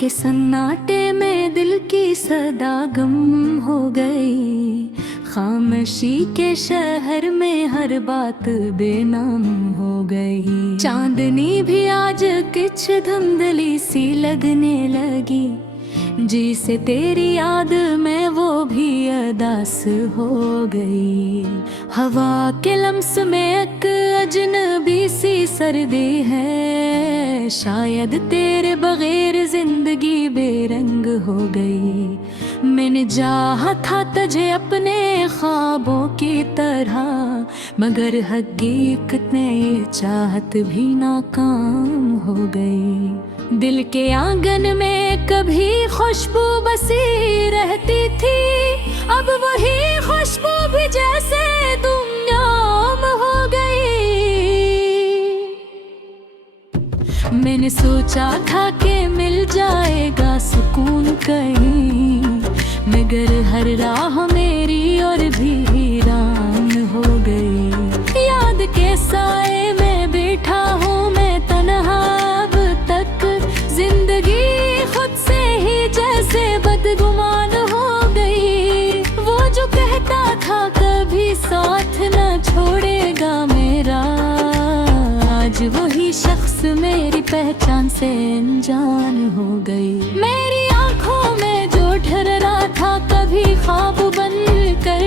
के सन्नाटे में दिल की सदा गम हो गई। खामोशी के शहर में हर बात बेनाम हो गई। चांदनी भी आज किछ धुंधली सी लगने लगी। जी से तेरी याद में वो भी अदास हो गई। हवा के लम्स में एक अजनबी सी सर्दी है। शायद तेरे बगैर जिंदगी बेरंग हो गई। मैंने चाहा था तुझे अपने ख्वाबों की तरह, मगर हकीकत में ये चाहत भी नाकाम हो गई। दिल के आंगन में कभी खुशबू बसी रहती थी, अब वही खुशबू भी जैसे गुमनाम हो गई। मैंने सोचा था कि मिल जाएगा सुकून कहीं, मगर हर राह मेरी और भी वीरान हो गई। याद के साए में बैठा हूँ मैं तन्हा अब तक। जिंदगी खुद से ही जैसे बदगुमान हो गई। वो जो कहता था कभी साथ न छोड़ेगा मेरा, आज वही शख्स मेरी पहचान से अनजान हो गई। मेरी आंखों में जो ठहरा था कभी ख्वाब बनकर,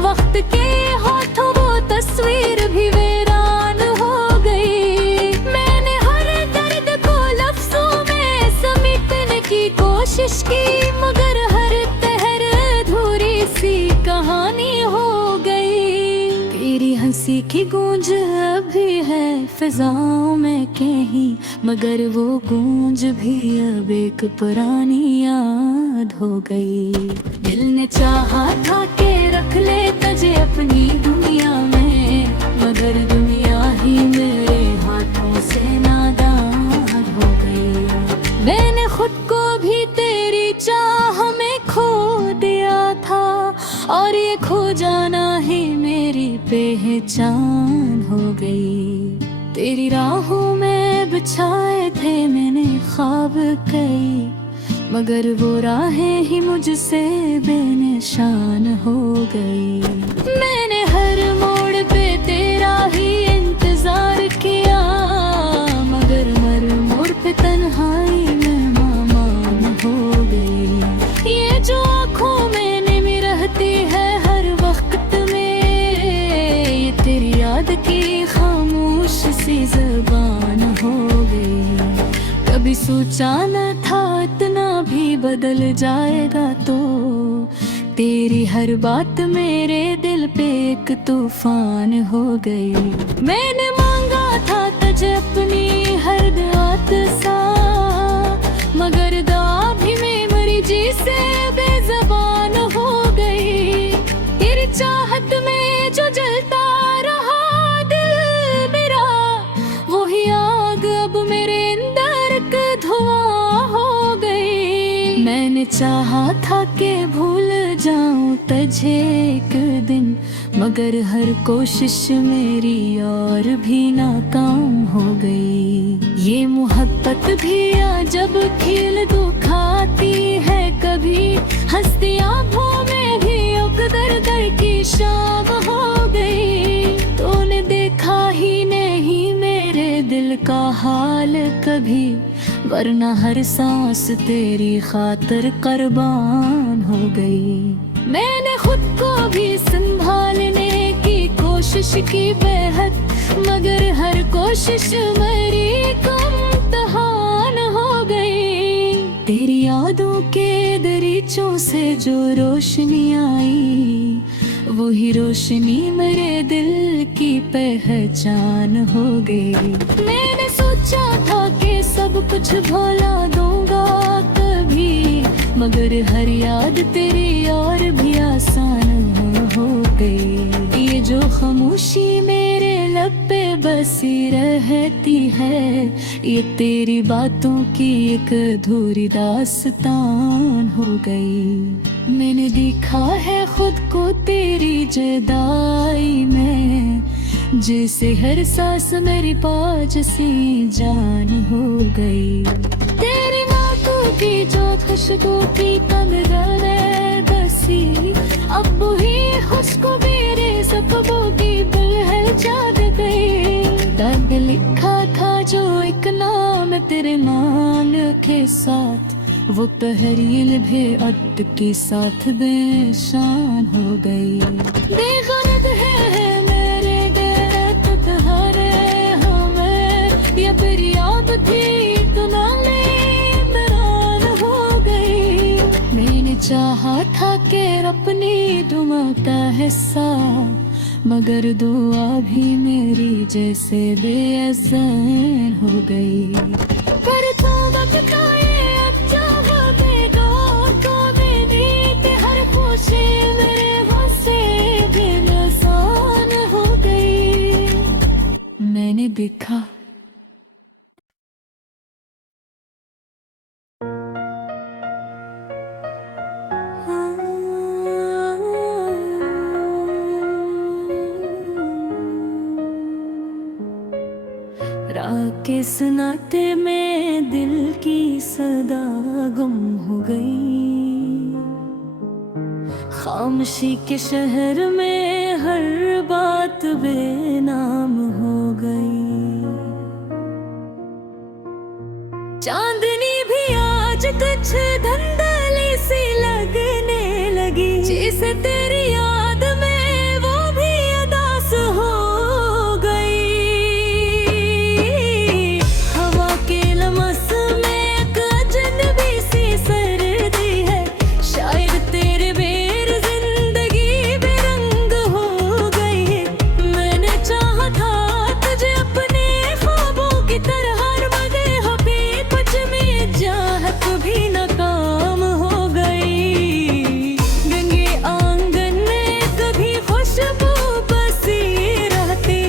वक्त के हाथों वो तस्वीर भी वीरान हो गई। मैंने हर दर्द को लफ्जों में समेटने की कोशिश की, मगर हर तहर अधूरी सी कहानी हो गई। तेरी हंसी की गूंज अभी है फिजाओं में कहीं, मगर वो गूंज भी अब एक पुरानी याद हो गई। दिल ने चाहा था कि रख ले तुझे अपनी दुनिया में, मगर दुनिया ही मेरे हाथों से नादान हो गई। मैंने खुद को भी तेरी चाह में खो दिया था, और ये खो जाना ही मेरी पहचान हो गई। तेरी राहों में बिछाए थे मैंने ख्वाब कई, मगर वो राहें ही मुझसे बेनिशान हो गई। मैंने हर मोड़ पे तेरा ही इंतजार किया, मगर मर मोड़ पे तन्हाई में मामान हो गई। ये जो आँखों में निमी रहती है हर वक्त में, ये तेरी याद की खामोश सी ज़बान हो गई। कभी सोचा न था इतना भी बदल जाएगा, तो तेरी हर बात मेरे दिल पे एक तूफान हो गई। मैंने मांगा था तुझे अपनी हर बात सा, मगर दुआ भी मेरी जी से बेज़बान हो गई। तेरी चाहत में जो जलता रहा दिल मेरा, वही आग अब मेरे अंदर का धुआं हो गई। मैंने चाहा था कि भूल जाऊं तुझे एक दिन, मगर हर कोशिश मेरी और भी नाकाम हो गई। ये मोहब्बत भी जब खेल दुखाती है, कभी हंसती आँखों में भी उकदर कर की शाम हो गई। तूने देखा ही नहीं मेरे दिल का हाल कभी, वरना हर सांस तेरी खातिर कुर्बान हो गई। मैंने खुद को भी संभालने की कोशिश की बेहद, मगर हर कोशिश मेरी इम्तिहान हो गई। तेरी यादों के दरीचों से जो रोशनी आई, वही रोशनी मेरे दिल की पहचान हो गई। मैंने सोचा था कि सब कुछ भुला दूंगा कभी, मगर हर याद तेरी और भी आसान हो गई। ये जो खामोशी मेरे लब पे बसी रहती है, ये तेरी बातों की एक अधूरी दास्तान हो गई। मैंने देखा है खुद को तेरी जुदाई में, जैसे हर सांस मेरी पास सी जान हो गई। तेरी माँ को की जो खुशबू की तन गले दसी अब ही खुशबू मेरे सबों की दिल है जाग गई। तब लिखा था जो एक नाम तेरे नाम के साथ, वो तहरीर भी अद के साथ बेशान हो गई। बेगरद है मेरे दिल तो तुम्हारे हमें, ये फिर याद थी इतना इमरान हो गई। मैंने चाहा था कि अपनी दुआ का हिस्सा, मगर दुआ भी मेरी जैसे बेअज़न हो गई। पर तो वक्त मैंने देखा रात के सन्नाटे में दिल की सदा गुम हो गई। खामोशी के शहर में हर बात बेनाम हो गई। चांदनी भी आज कुछ धंधली सी लगने लगी, जैसे तेरी याद में वो भी उदास हो गई। हवा के लमस में एक अजनबी सी सर्दी है, शायद तेरे बेर जिंदगी बेरंग हो गई। मैंने चाहा था तुझे अपने ख्वाबों की तरह, मगर हकीकत में चाहत भी नाकाम हो गई। गंगे आंगन में कभी खुशबू बसी रहती,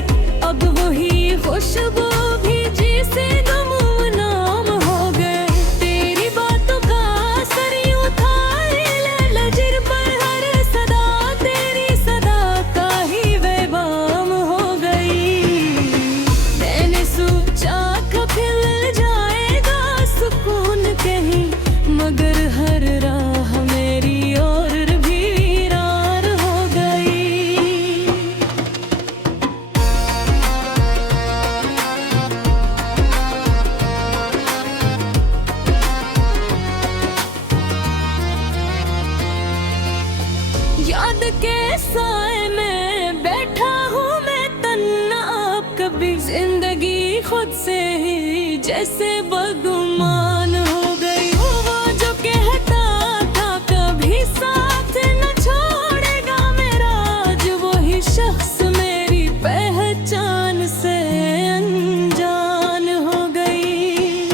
अब वही खुशबू भी जिसे गुमनाम हो गए। तेरी बातों का असर यूं था लजिर पर, हर सदा तेरी सदा का ही वहबाम हो गई। मैंने सोचा कभी मिल जाएगा सुकून कहीं, मगर हर राह मेरी और भी वीरान हो गई। याद के साए में बैठा हूँ मैं तन्हा, अब कभी जिंदगी खुद से ही जैसे बदगुमान हो गई। वो जो कहता था कभी साथ न छोड़ेगा मेरा, आज वही शख्स मेरी पहचान से अनजान हो गई।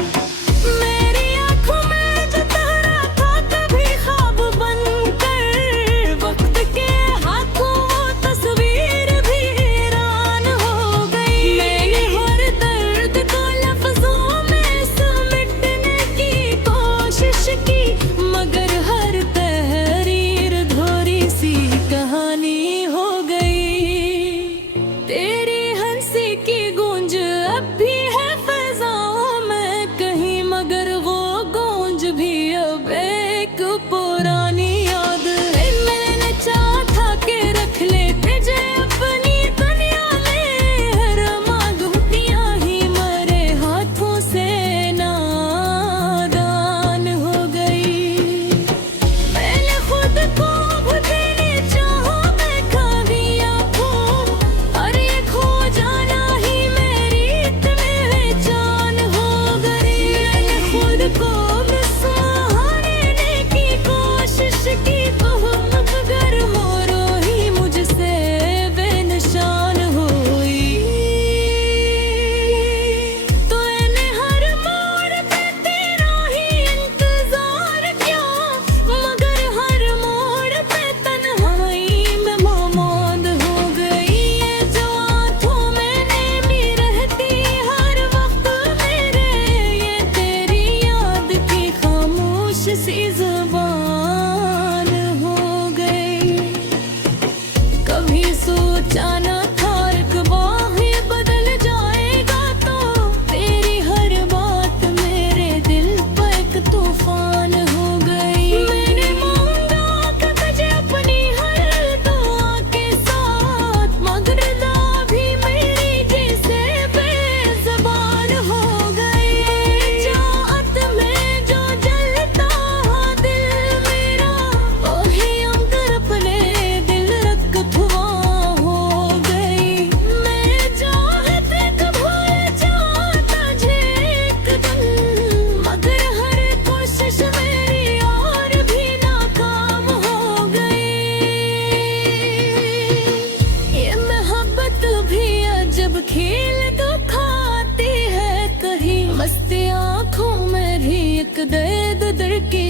मेरी आंखों में जो तारा था कभी ख्वाब बनकर, वक्त के हाथों वो तस्वीर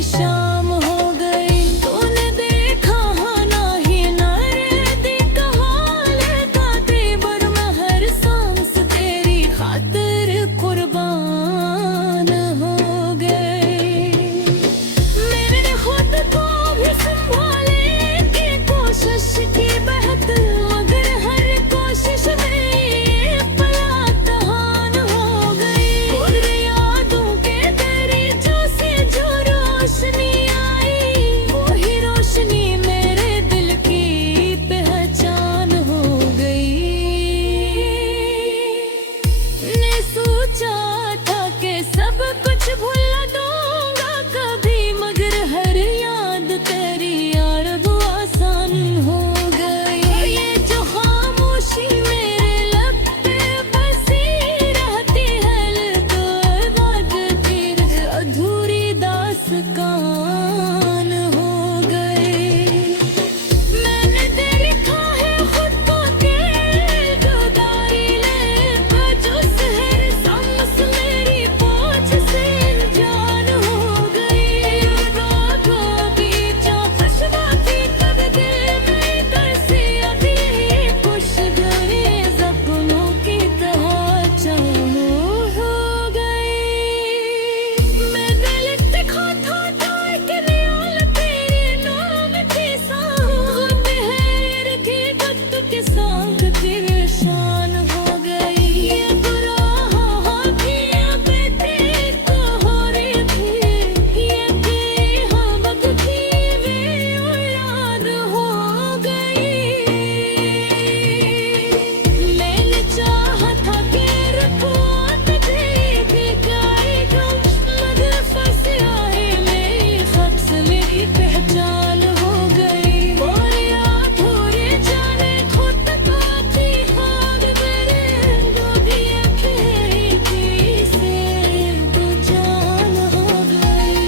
मेरी शाम हो गई। तूने देखा हाँ नाही नारे का हाल का तेवर में हर सांस तेरी खातिर कुर्बान हो गई। मैंने खुद को भी संभाले की कोशिश की बहुत, मगर हर कोशिश में पलातहान हो गई। और यादों के तेरी जो से जो रोशनी आई, वही रोशनी मेरे दिल की पहचान हो गई। ने सोचा था कि सब कुछ भुला दूंगा कभी, मगर हर याद तेरी यार वो आसान हो गई। ये जो खामोशी मेरे लब पे बसी रहती है, तो आवाज तेरी अधूरी दास्तान हो गई। मैंने देखा है खुद को के जुदाई ले, जो शहर सांस मेरी पहुंच से जान हो गई। रातों बीचा खुशबा थी कब दिल में कैसी अभी कुछ गए जख्मों की तरह चालू हो गई। मैं दिल दिखा था कि नियाल तेरे नाम की सांग है की गुत के सांग तेरे शान हो गई। ये गुराह भी अब तेरे हो रही थी, ये बेहद थी वे याद हो गई। मैंने चाहा था कि रुकवात देख गाएगा, मगर फंस आए मेरी खत से मेरी पहचान हो गई। और याद हो रे जाने खुद का थी खाग मेरे, जो भी अकेली थी से दो जान हो गई।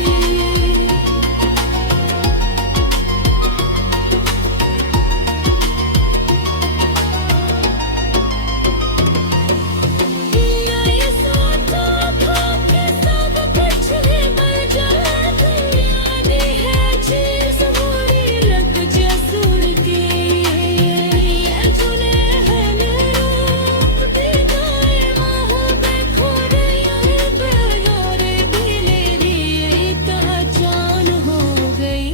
मैं ये सोचा था कि सब कुछ ही बन जाएगा, यादें है चीज़ बुरी लग जसूर की। ये जुने हैं रूप दिखाए मोहब्बत खो रही बेजारे भी मेरी पहचान हो गई।